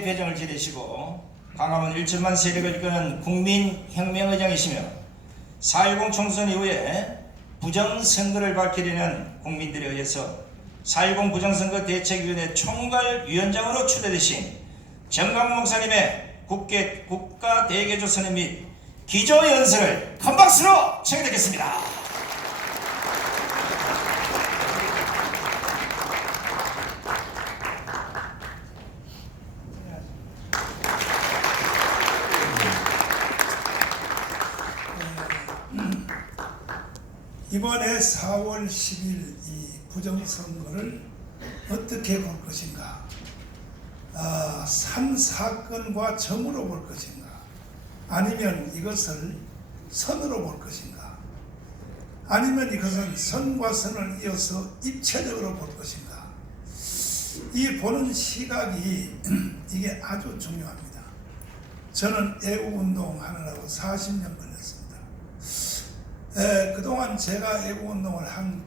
대표장을 지내시고 광화문 1천만 세력을 이끄는 국민혁명의장이시며 4.10 총선 이후에 부정선거를 밝히려는 국민들에 의해서 4.10 부정선거 대책위원회 총괄위원장으로 추대되신 정광훈 목사님의 국가 대개조 선언 및 기조연설을 큰 박수로 청해듣겠습니다. 이번에 4월 10일 이 부정선거를 어떻게 볼 것인가, 산 사건과 점으로 볼 것인가, 아니면 이것을 선으로 볼 것인가, 아니면 이것은 선과 선을 이어서 입체적으로 볼 것인가, 이 보는 시각이 이게 아주 중요합니다. 저는 애국운동 하느라고 40년 걸렸습니다. 그동안 제가 애국운동을 한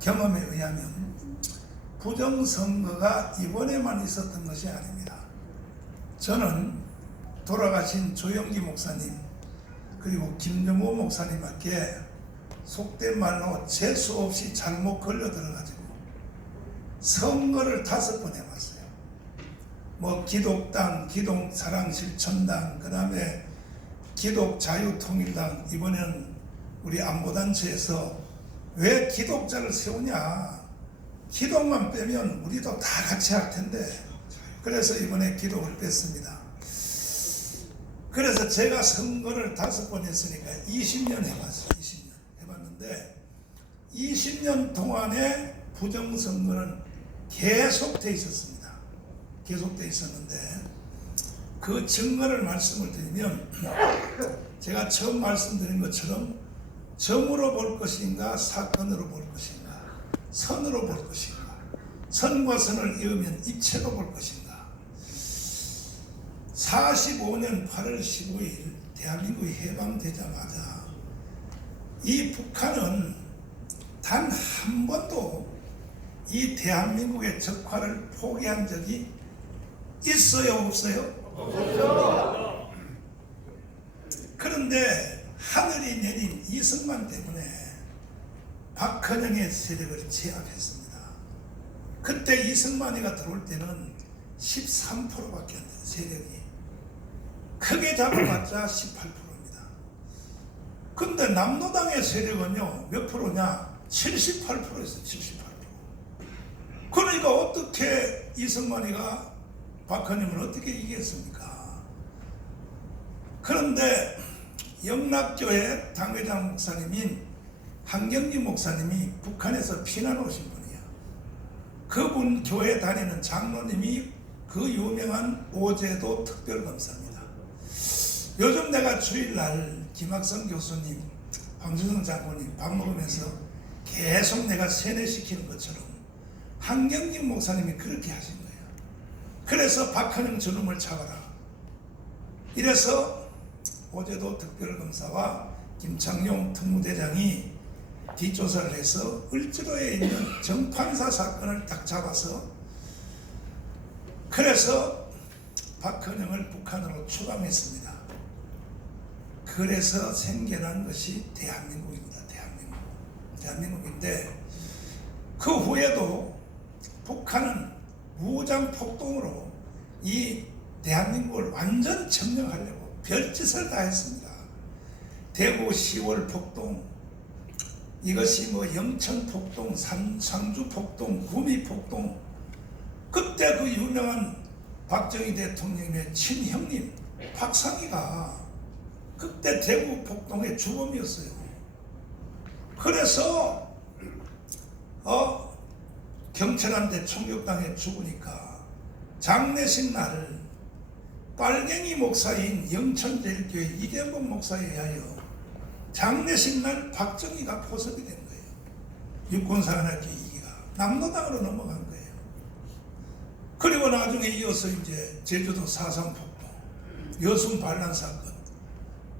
경험에 의하면 부정선거가 이번에만 있었던 것이 아닙니다. 저는 돌아가신 조영기 목사님 그리고 김정호 목사님께 속된 말로 재수 없이 잘못 걸려 들어가지고 선거를 5번 해봤어요. 뭐 기독당, 기독사랑실천당, 그 다음에 기독자유통일당, 이번에는 우리 안보단체에서 왜 기독자를 세우냐, 기독만 빼면 우리도 다 같이 할 텐데, 그래서 이번에 기독을 뺐습니다. 그래서 제가 선거를 5번 했으니까 20년 해봤어요. 20년 해봤는데 20년 동안에 부정선거는 계속돼 있었습니다. 계속돼 있었는데 그 증거를 말씀을 드리면, 제가 처음 말씀드린 것처럼 점으로 볼 것인가, 사건으로 볼 것인가, 선으로 볼 것인가, 선과 선을 이으면 입체로 볼 것인가. 45년 8월 15일 대한민국이 해방되자마자 이 북한은 단 한 번도 이 대한민국의 적화를 포기한 적이 있어요, 없어요? 그런데 하늘이 내린 이승만 때문에 박헌영의 세력을 제압했습니다. 그때 이승만이가 들어올 때는 13%밖에 안 돼요. 세력이 크게 잡아봤자 18%입니다. 근데 남노당의 세력은요 몇 프로냐? 78%였어요. 78%. 그러니까 어떻게 이승만이가 박헌영을 어떻게 이겼습니까? 그런데 영락교회 당회장 목사님인 한경리 목사님이 북한에서 피난 오신 분이야. 그분 교회 다니는 장로님이 그 유명한 오제도 특별검사입니다. 요즘 내가 주일날 김학성 교수님, 황준성 장로님 밥 먹으면서 계속 내가 세뇌시키는 것처럼 한경리 목사님이 그렇게 하신 거예요. 그래서 박헌영 저놈을 잡아라. 이래서 오제도 특별검사와 김창룡 특무대장이 뒷조사를 해서 을지로에 있는 정판사 사건을 딱 잡아서, 그래서 박헌영을 북한으로 추방했습니다. 그래서 생겨난 것이 대한민국입니다. 대한민국인데 그 후에도 북한은 무장 폭동으로 이 대한민국을 완전 점령하려고 별짓을 다 했습니다. 대구 10월 폭동, 이것이 뭐 영천 폭동, 상주 폭동, 구미 폭동, 그때 그 유명한 박정희 대통령의 친형님 박상희가 그때 대구 폭동의 주범이었어요. 그래서 경찰한테 총격당해 죽으니까 장례식 날 빨갱이 목사인 영천제일교회 이대범 목사에 의하여 장례식 날 박정희가 포섭이 된 거예요. 육군사관학교 2기가 남노당으로 넘어간 거예요. 그리고 나중에 이어서 이제 제주도 4.3 폭동, 여순 반란 사건,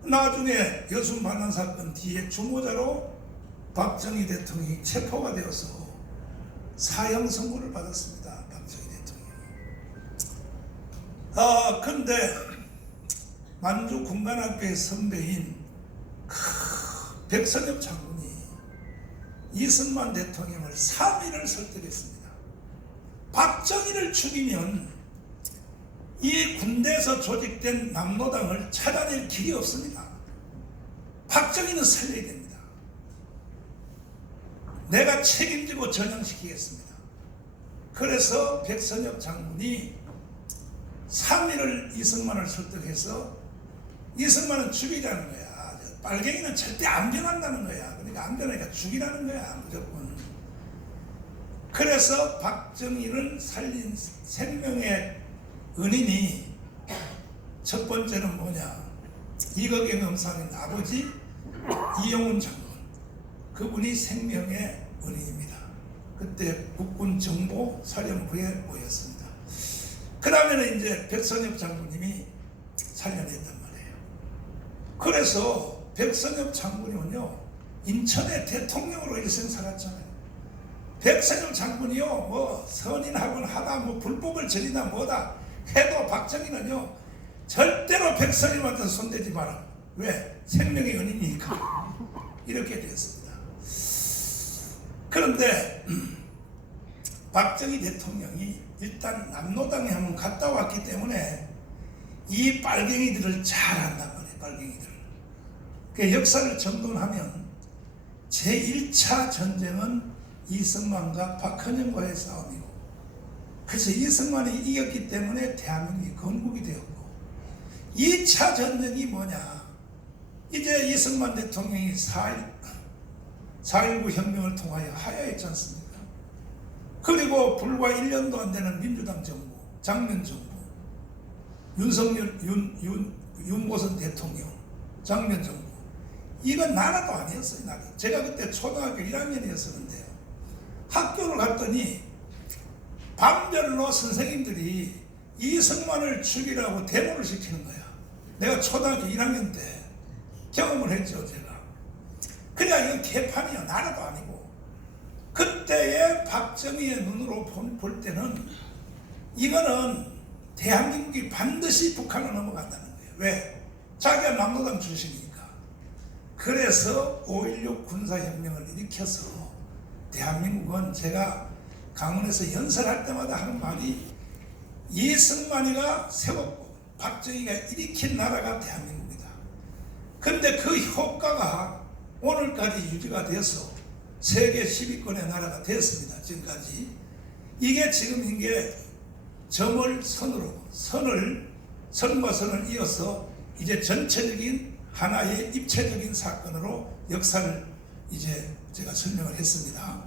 나중에 여순 반란 사건 뒤에 주모자로 박정희 대통령이 체포가 되어서 사형 선고를 받았습니다. 박정희 대통령. 근데 만주 군관학교의 선배인 백선엽 장군이 이승만 대통령을 3일을 설득했습니다. 박정희를 죽이면 이 군대에서 조직된 남노당을 찾아낼 길이 없습니다. 박정희는 살려야 됩니다. 내가 책임지고 전향시키겠습니다. 그래서 백선엽 장군이 3일을 이승만을 설득해서 이승만은 죽이라는 거야. 빨갱이는 절대 안 변한다는 거야. 그러니까 안 변하니까 죽이라는 거야, 무조건. 그래서 박정희를 살린 생명의 은인이 첫 번째는 뭐냐? 이거경 검사는 아버지 이용훈 장군, 그분이 생명의 은인입니다. 그때 국군 정보 사령부에 모였습니다. 그 다음에는 이제 백선엽 장군님이 살려냈단 말이에요. 그래서 백선엽 장군이요, 인천의 대통령으로 일생 살았잖아요. 백선엽 장군이요, 뭐 선인학원 하다, 뭐 불법을 저리다 뭐다 해도 박정희는요, 절대로 백선엽한테 손대지 마라. 왜? 생명의 은인이니까. 이렇게 됐습니다. 그런데 박정희 대통령이 일단 남노당에 한번 갔다 왔기 때문에 이 빨갱이들을 잘 안단 말이에요. 빨갱이들. 그 역사를 정돈하면 제1차 전쟁은 이승만과 박헌영과의 싸움이고, 그래서 이승만이 이겼기 때문에 대한민국이 건국이 되었고, 2차 전쟁이 뭐냐? 이제 이승만 대통령이 4.19 혁명을 통하여 하야했지 않습니까? 그리고 불과 1년도 안 되는 민주당 정부, 장면 정부, 윤석열, 윤보선 대통령, 장면 정부, 이건 나라도 아니었어요. 나라. 제가 그때 초등학교 1학년이었었는데요. 학교를 갔더니 반별로 선생님들이 이승만을 죽이라고 데모를 시키는 거야. 내가 초등학교 1학년 때 경험을 했죠, 제가. 그러니까 이건 개판이야. 나라도 아니고. 그때의 박정희의 눈으로 볼 때는 이거는 대한민국이 반드시 북한을 넘어간다는 거예요. 왜? 자기가 남노당 출신이니까. 그래서 5.16 군사혁명을 일으켜서 대한민국은, 제가 강원에서 연설할 때마다 하는 말이, 이승만이가 세웠고 박정희가 일으킨 나라가 대한민국이다. 근데 그 효과가 오늘까지 유지가 돼서 세계 10위권의 나라가 됐습니다. 지금까지. 이게 지금 이게 점을 선으로, 선과 선을 이어서 이제 전체적인 하나의 입체적인 사건으로 역사를 이제 제가 설명을 했습니다.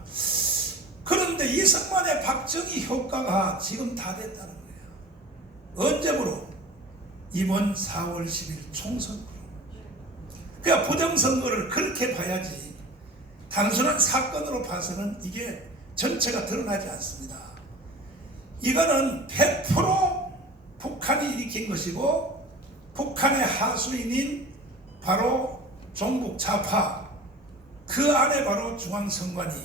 그런데 이승만의 박정희 효과가 지금 다 됐다는 거예요. 언제부로? 이번 4월 10일 총선으로. 그러니까 부정선거를 그렇게 봐야지, 단순한 사건으로 봐서는 이게 전체가 드러나지 않습니다. 이거는 100% 북한이 일으킨 것이고, 북한의 하수인인 바로 종북 좌파, 그 안에 바로 중앙선관위,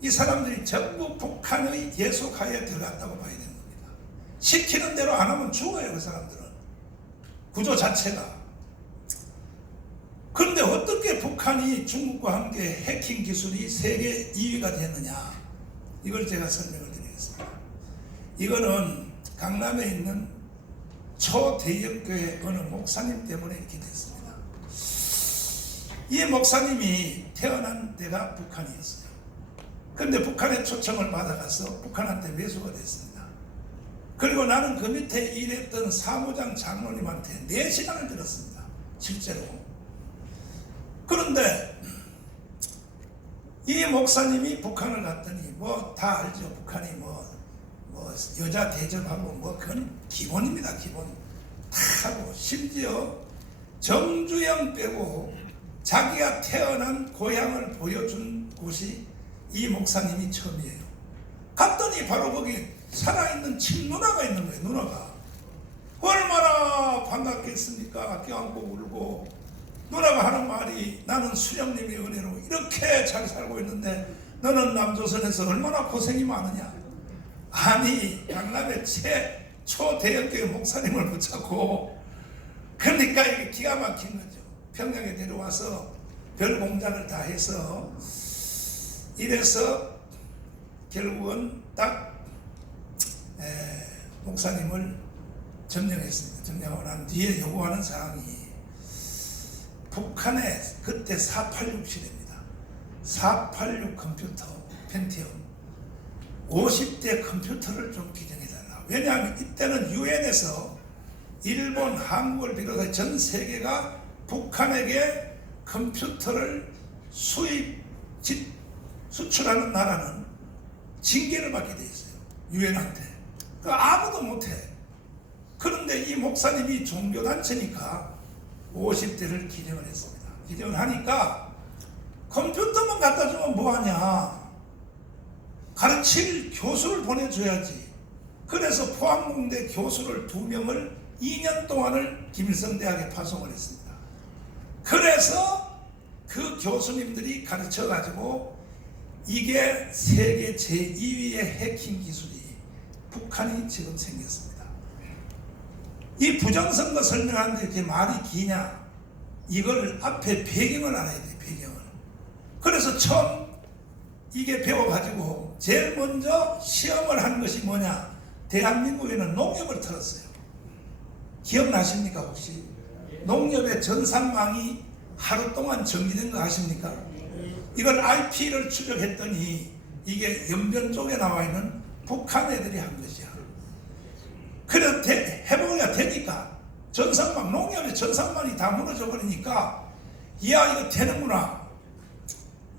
이 사람들이 전부 북한의 예속하에 들어갔다고 봐야 되는 겁니다. 시키는 대로 안 하면 죽어요, 그 사람들은. 구조 자체가. 그런데 어떻게 북한이 중국과 함께 해킹 기술이 세계 2위가 됐느냐, 이걸 제가 설명을 드리겠습니다. 이거는 강남에 있는 초대형교회 어느 목사님 때문에 이렇게 됐습니다. 이 목사님이 태어난 데가 북한이었어요. 그런데 북한의 초청을 받아가서 북한한테 매수가 됐습니다. 그리고 나는 그 밑에 일했던 사무장 장로님한테 4시간을 들었습니다. 실제로. 그런데 이 목사님이 북한을 갔더니 뭐 다 알죠. 북한이 뭐 여자 대접하고 뭐 그건 기본입니다. 기본 다 하고, 심지어 정주영 빼고 자기가 태어난 고향을 보여준 곳이 이 목사님이 처음이에요. 갔더니 바로 거기 살아있는 친누나가 있는 거예요. 누나가 얼마나 반갑겠습니까? 껴안고 울고, 누나가 하는 말이, 나는 수령님의 은혜로 이렇게 잘 살고 있는데 너는 남조선에서 얼마나 고생이 많으냐. 아니, 강남의 초대형교회 목사님을 붙잡고, 그러니까 이게 기가 막힌 거죠. 평양에 데려와서 별 공장을 다 해서 이래서 결국은 딱 목사님을 점령했습니다. 점령하고 난 뒤에 요구하는 사항이 북한에 그때 486 시대입니다. 486 컴퓨터 펜티엄 50대 컴퓨터를 좀 기증해달라. 왜냐하면 이때는 유엔에서 일본, 한국을 비롯해 전 세계가 북한에게 컴퓨터를 수출하는 나라는 징계를 받게 돼 있어요. 유엔한테. 아무도 못해. 그런데 이 목사님이 종교단체니까 50대를 기증을 했습니다. 기증을 하니까 컴퓨터만 갖다 주면 뭐하냐. 가르칠 교수를 보내줘야지. 그래서 포항공대 교수를 2명을 2년 동안을 김일성대학에 파송을 했습니다. 그래서 그 교수님들이 가르쳐가지고 이게 세계 제2위의 해킹 기술이 북한이 지금 생겼습니다. 이 부정선거 설명하는데 이렇게 말이 기냐? 이걸 앞에 배경을 알아야 돼, 배경을. 그래서 처음 이게 배워가지고 제일 먼저 시험을 한 것이 뭐냐? 대한민국에는 농협을 틀었어요. 기억나십니까 혹시? 농협의 전산망이 하루 동안 정지된 거 아십니까? 이걸 IP를 추적했더니 이게 연변 쪽에 나와 있는 북한 애들이 한 것이야. 그래 해보기가 되니까 전산망, 농협의 전산망이 다 무너져 버리니까 이야 이거 되는구나.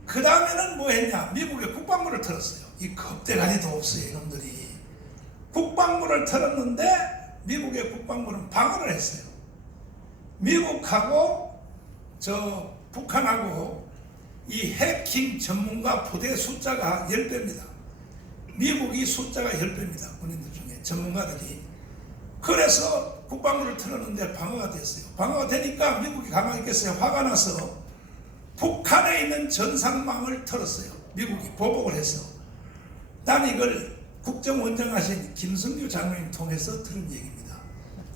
그 다음에는 뭐 했냐? 미국의 국방부를 틀었어요. 이 겁대가리도 없어요 이놈들이. 국방부를 틀었는데 미국의 국방부는 방어를 했어요. 미국하고 저 북한하고 이 해킹 전문가 부대 숫자가 10배입니다. 미국이 숫자가 10배입니다. 군인들 중에 전문가들이. 그래서 국방부를 틀었는데 방어가 됐어요. 방어가 되니까 미국이 가만히 있겠어요. 화가 나서 북한에 있는 전산망을 틀었어요. 미국이 보복을 해서. 난 이걸 국정원장하신 김승규 장관님 통해서 들은 얘기입니다.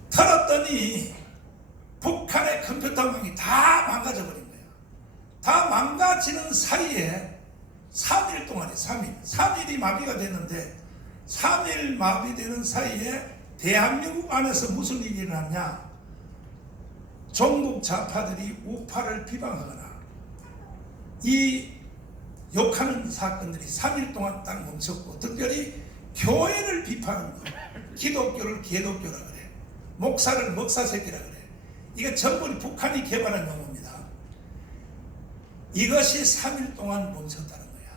틀었더니 북한의 컴퓨터망이 다 망가져 버린 거예요. 다 망가지는 사이에 3일 동안에 3일이 마비가 됐는데 3일 마비되는 사이에 대한민국 안에서 무슨 일이 일어났냐? 종북 좌파들이 우파를 비방하거나 이 욕하는 사건들이 3일 동안 딱 멈췄고, 특별히 교회를 비판하는 거, 기독교를 개독교라 그래, 목사를 먹사새끼라 그래. 이게 전부 북한이 개발한 용어입니다. 이것이 3일 동안 멈췄다는 거야.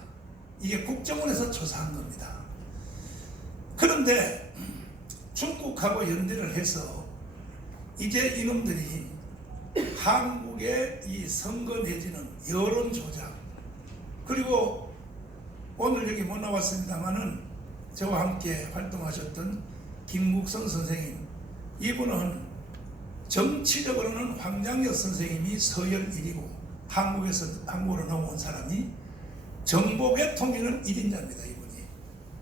이게 국정원에서 조사한 겁니다. 그런데 중국하고 연대를 해서 이제 이놈들이 한국의 이 선거 내지는 여론 조작, 그리고 오늘 여기 못 나왔습니다만은 저와 함께 활동하셨던 김국성 선생님, 이분은 정치적으로는 황장엽 선생님이 서열 1위고 한국으로 넘어온 사람이 정복의 통일은 1인자입니다.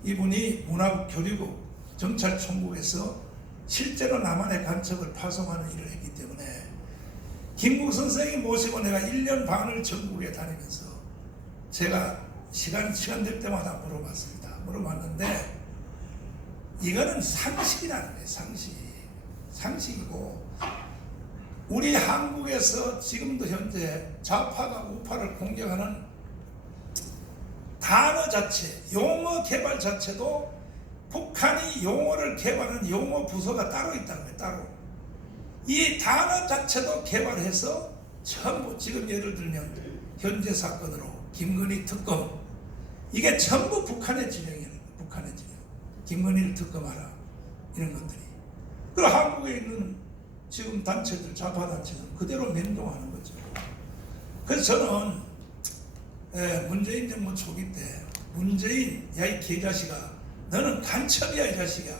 이분이 문화국 교류국 정찰총국에서 실제로 남한의 간첩을 파송하는 일을 했기 때문에 김국성 선생님 모시고 내가 1년 반을 전국에 다니면서 제가 시간 될 때마다 물어봤습니다. 물어봤는데 이거는 상식이라는 거예요. 상식이고, 우리 한국에서 지금도 현재 좌파가 우파를 공격하는 단어 자체, 용어 개발 자체도 북한이 용어를 개발하는 용어 부서가 따로 있다는 거예요. 따로. 이 단어 자체도 개발해서 전부, 지금 예를 들면 현재 사건으로 김건희 특검, 이게 전부 북한의 진영이에요. 북한의 진영. 김건희를 특검하라, 이런 것들이. 그리고 한국에 있는 지금 단체들, 좌파 단체는 그대로 맹동하는 거죠. 그래서 저는 문재인 정부 초기 때 문재인, 야 이 개자식아, 너는 간첩이야 이 자식아.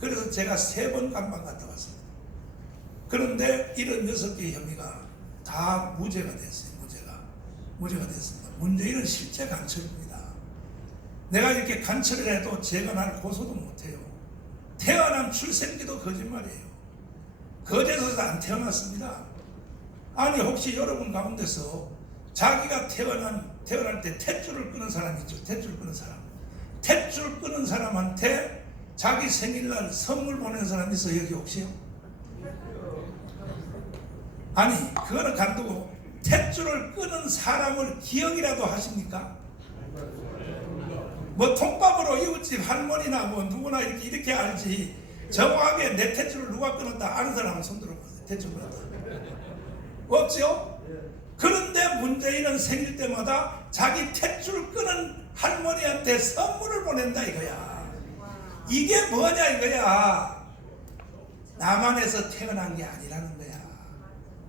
그래서 제가 3번 감방 갔다 왔습니다. 그런데 76개의 혐의가 다 무죄가 됐어요. 무죄가 됐습니다. 문재인은 실제 간첩입니다. 내가 이렇게 간첩을 해도 제가 나를 고소도 못해요. 태어난 출생기도 거짓말이에요. 거제도에서 안 태어났습니다. 아니 혹시 여러분 가운데서 자기가 태어날 때 탯줄을 끄는 사람 있죠? 탯줄 끄는 사람. 탯줄 끄는 사람한테 자기 생일날 선물 보내는 사람 있어요? 여기 혹시요? 아니 그거는 간두고 탯줄을 끄는 사람을 기억이라도 하십니까? 뭐 통밥으로 이웃집 할머니나 뭐 누구나 이렇게 알지 정확하게 내 탯줄을 누가 끊었다 아는 사람은 손 들어보세요. 탯줄 끊었다 없죠? 그런데 문재인은 생일 때마다 자기 탯줄 끄는 할머니한테 선물을 보낸다 이거야. 이게 뭐냐 이거야. 남한에서 태어난 게 아니라는 거야.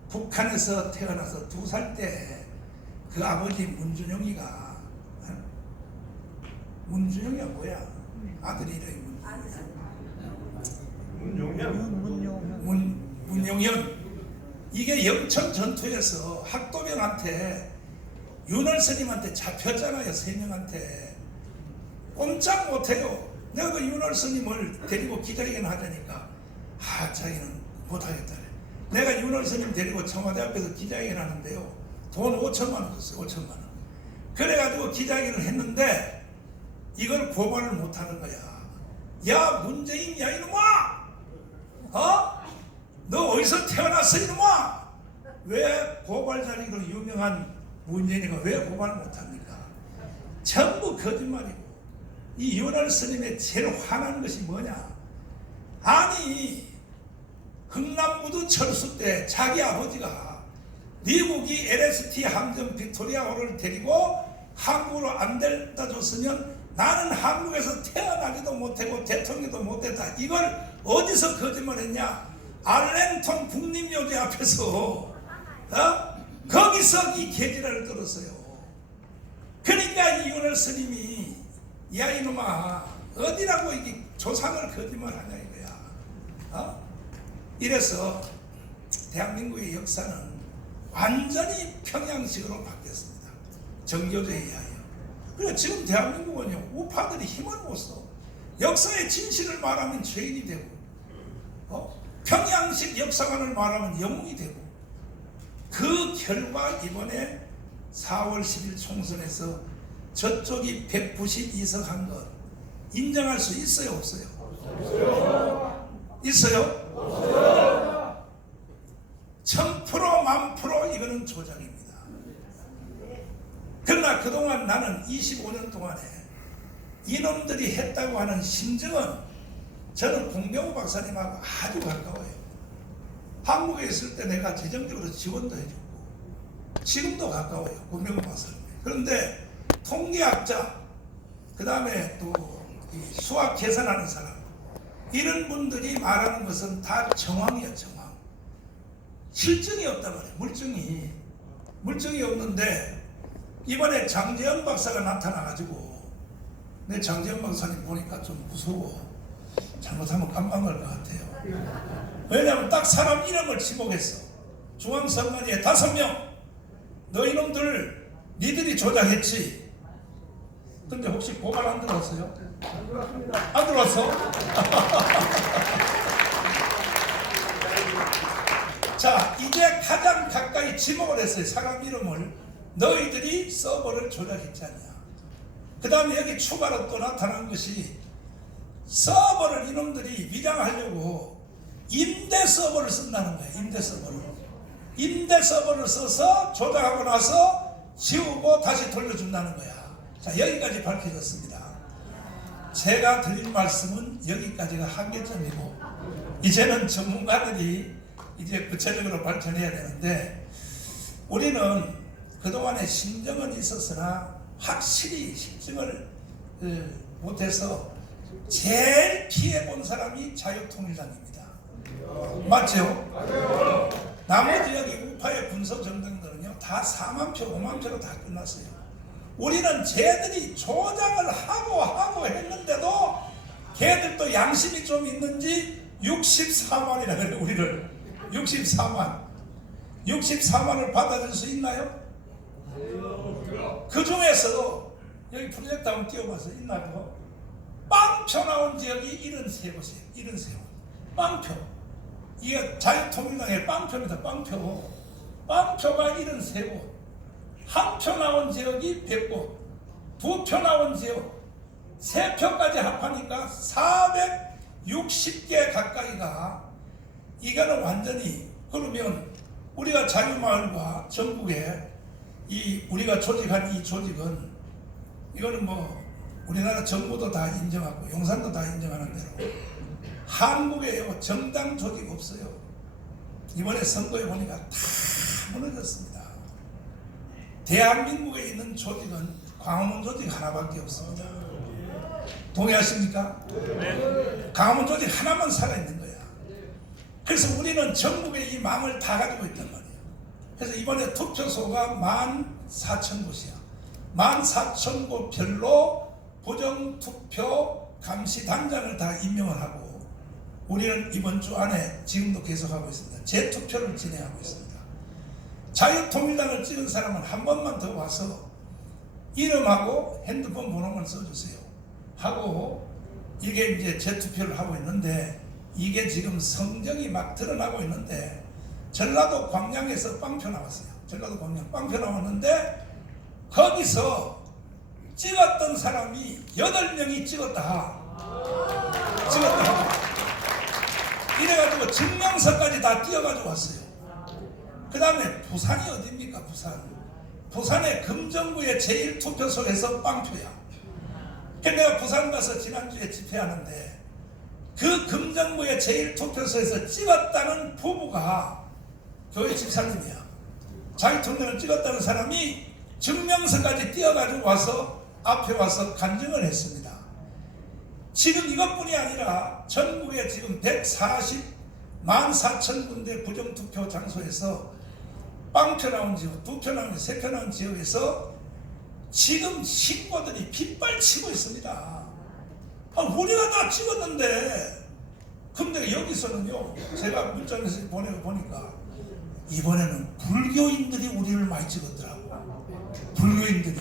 북한에서 태어나서 2살 때 그 아버지 문준용이가 문준용이가 뭐야? 아들 이름이 문용현. 이게 영천 전투에서 학도병한테 윤월 스님한테 잡혔잖아요. 3명한테 꼼짝 못해요. 내가 그 윤월 스님을 데리고 기자회견 하자니까 자기는 못하겠다. 내가 윤월 스님 데리고 청와대 앞에서 기자회견 하는데요. 돈 5천만 원 줬어요. 5천만 원. 그래가지고 기자회견을 했는데 이걸 고발을 못하는 거야. 야 문재인 야 이놈아, 너 어디서 태어났어 이놈아? 왜 고발 자리로 유명한 문재인이가 왜 고발을 못합니까? 전부 거짓말이고. 이 윤월 스님의 제일 화난 것이 뭐냐? 아니 흥남무도 철수 때 자기 아버지가 미국이 LST 함정 빅토리아호를 데리고 한국으로 안 데려다 줬으면 나는 한국에서 태어나기도 못하고 대통령도 못했다. 이걸 어디서 거짓말했냐? 알랭톤 국립묘지 앞에서 거기서 이 계지를 들었어요. 그러니까 이 윤월 스님이 야 이놈아 어디라고 이게 조상을 거짓말하냐 이거야. 이래서 대한민국의 역사는 완전히 평양식으로 바뀌었습니다. 정교조에 의하여. 그래서 지금 대한민국은요 우파들이 힘을 못 써. 역사의 진실을 말하면 죄인이 되고 평양식 역사관을 말하면 영웅이 되고 그 결과 이번에 4월 10일 총선에서 저쪽이 192석 한 것 인정할 수 있어요 없어요? 있어요? 없어요? 1000% 1000% 이거는 조작입니다. 그러나 그동안 나는 25년 동안에 이놈들이 했다고 하는 심정은 저는 공병호 박사님하고 아주 가까워요. 한국에 있을 때 내가 재정적으로 지원도 해줬고 지금도 가까워요. 공병호 박사님. 그런데 통계학자 그 다음에 또 수학 계산하는 사람 이런 분들이 말하는 것은 다 정황이야. 정황. 실증이 없단 말이에요. 물증이 없는데 이번에 장재현 박사가 나타나가지고 내 장재현 박사님 보니까 좀 무서워. 잘못하면 깜빡할 것 같아요. 왜냐하면 딱 사람 이름을 지목했어. 중앙선관위에 5명. 너 이놈들 니들이 조작했지. 근데 혹시 고발 안 들어왔어요? 안 들어왔어? 자 이제 가장 가까이 지목을 했어요. 사람 이름을. 너희들이 서버를 조작했지 않냐. 그 다음에 여기 추가로 또 나타난 것이 서버를 이놈들이 위장하려고 임대 서버를 쓴다는 거예요. 임대 서버를 써서 조작하고 나서 지우고 다시 돌려준다는 거야. 자 여기까지 밝혀졌습니다. 제가 드릴 말씀은 여기까지가 한계점이고 이제는 전문가들이 이제 구체적으로 밝혀내야 되는데 우리는 그동안에 심정은 있었으나 확실히 심증을 못해서 제일 피해본 사람이 자유통일당입니다. 맞죠? 나머지 여기 우파의 군소정당들은요 다 4만 표, 5만 표로 다 끝났어요. 우리는 쟤들이 조작을 하고 했는데도 걔들도 양심이 좀 있는지 64만이라 그래. 우리를 64만을 받아줄 수 있나요? 그 중에서도 여기 프로젝트 한번 띄워봐서 있나요? 빵표 나온 지역이 73곳이에요. 73곳. 빵표. 이게 자유통일당의 빵표입니다. 빵표. 빵표가 73곳. 한 표 나온 지역이 100곳. 2표 나온 지역. 3표까지 합하니까 460개 가까이가, 이거는 완전히, 그러면 우리가 자유마을과 전국에 우리가 조직한 이 조직은, 이거는 뭐 우리나라 정부도 다 인정하고 용산도 다 인정하는 대로 한국에 정당 조직 없어요. 이번에 선거에 보니까 다 무너졌습니다. 대한민국에 있는 조직은 광화문 조직 하나밖에 없습니다. 동의하십니까? 광화문 조직 하나만 살아있는 거야. 그래서 우리는 전국의 이 망을 다 가지고 있단 말이에요. 그래서 이번에 투표소가 14,000곳이야. 14,000곳별로 부정투표 감시단장을 다 임명을 하고, 우리는 이번 주 안에 지금도 계속하고 있습니다. 재투표를 진행하고 있습니다. 자유통일당을 찍은 사람은 한 번만 더 와서 이름하고 핸드폰 번호만 써주세요 하고, 이게 이제 재투표를 하고 있는데, 이게 지금 성적이 막 드러나고 있는데, 전라도 광양에서 빵표 나왔어요. 전라도 광양 빵표 나왔는데, 거기서 찍었던 사람이 8명이 찍었다. 이래가지고 증명서까지 다 띄어가지고 왔어요. 그 다음에 부산이 어딥니까? 부산의 금정구의 제1투표소에서 빵표야. 그래서 내가 부산 가서 지난주에 집회하는데, 그 금정구의 제1투표소에서 찍었다는 부부가 교회 집사님이야. 자기 통장을 찍었다는 사람이 증명서까지 띄어가지고 와서 앞에 와서 간증을 했습니다. 지금 이것뿐이 아니라 전국에 지금 14,000군데 부정투표 장소에서 빵표 나온 지역, 2표 나온 지역, 3표 나온 지역에서 지금 신고들이 빗발치고 있습니다. 우리가 다 찍었는데, 근데 여기서는요, 제가 문자에서 보내보니까 이번에는 불교인들이 우리를 많이 찍었더라고. 불교인들이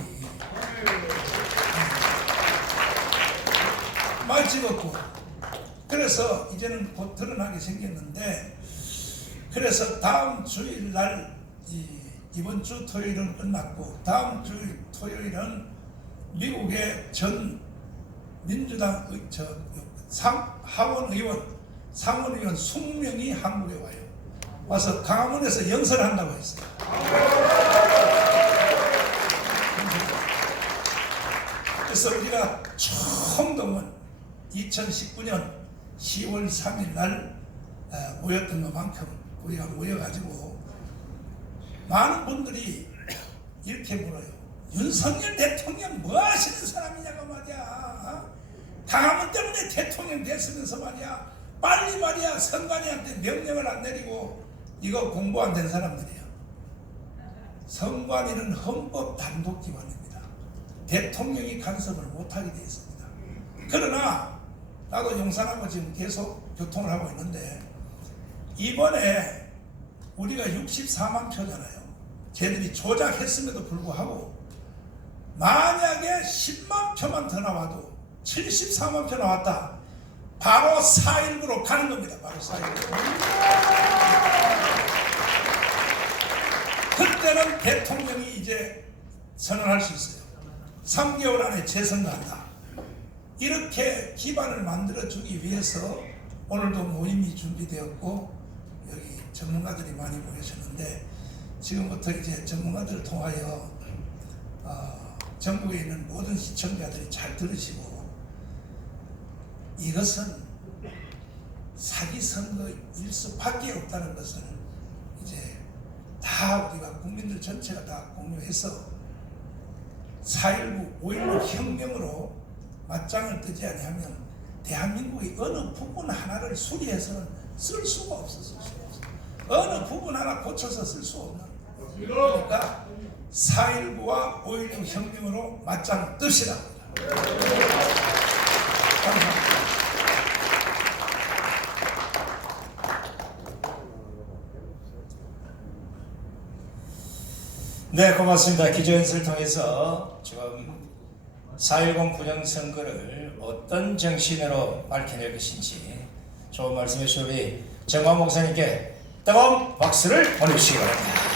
많이 찍었고, 그래서 이제는 곧 드러나게 생겼는데, 그래서 다음 주일날, 이번 주 토요일은 끝났고, 다음 주 토요일은 미국의 전 민주당 상원의원 20명이 한국에 와요. 와서 강화문에서 연설한다고 했어요. 그래서 우리가 총동원 2019년 10월 3일 날 모였던 것만큼 우리가 모여가지고 많은 분들이 이렇게 물어요. 윤석열 대통령 뭐 하시는 사람이냐고 말이야. 강화문 때문에 대통령 됐으면서 말이야, 빨리 말이야 선관위한테 명령을 안 내리고. 이거 공부 안 된 사람들이야. 선관위는 헌법 단독기관입니다. 대통령이 간섭을 못하게 되어 있습니다. 그러나 나도 용산하고 지금 계속 교통을 하고 있는데, 이번에 우리가 64만 표잖아요. 쟤들이 조작했음에도 불구하고 만약에 10만 표만 더 나와도 74만 표 나왔다. 바로 4.19로 가는 겁니다. 바로 4.19. 그때는 대통령이 이제 선언할 수 있어요. 3개월 안에 재선거한다. 이렇게 기반을 만들어주기 위해서 오늘도 모임이 준비되었고, 여기 전문가들이 많이 모이셨는데, 지금부터 이제 전문가들을 통하여 전국에 있는 모든 시청자들이 잘 들으시고, 이것은 사기 선거일 수밖에 없다는 것을 이제 다 우리가 국민들 전체가 다 공유해서 4.19, 5.16 혁명으로 맞짱을 뜨지 아니하면 대한민국의 어느 부분 하나를 수리해서는 쓸 수가 없어. 어느 부분 하나 고쳐서 쓸 수 없는. 그러니까 4.19와 5.16 혁명으로 맞짱 뜨시라. 감사합니다. 네, 고맙습니다. 기조연설을 통해서 지금 4.10 부정선거를 어떤 정신으로 밝혀낼 것인지 좋은 말씀해 주신 우리 정화 목사님께 뜨거운 박수를 보내주시기 바랍니다.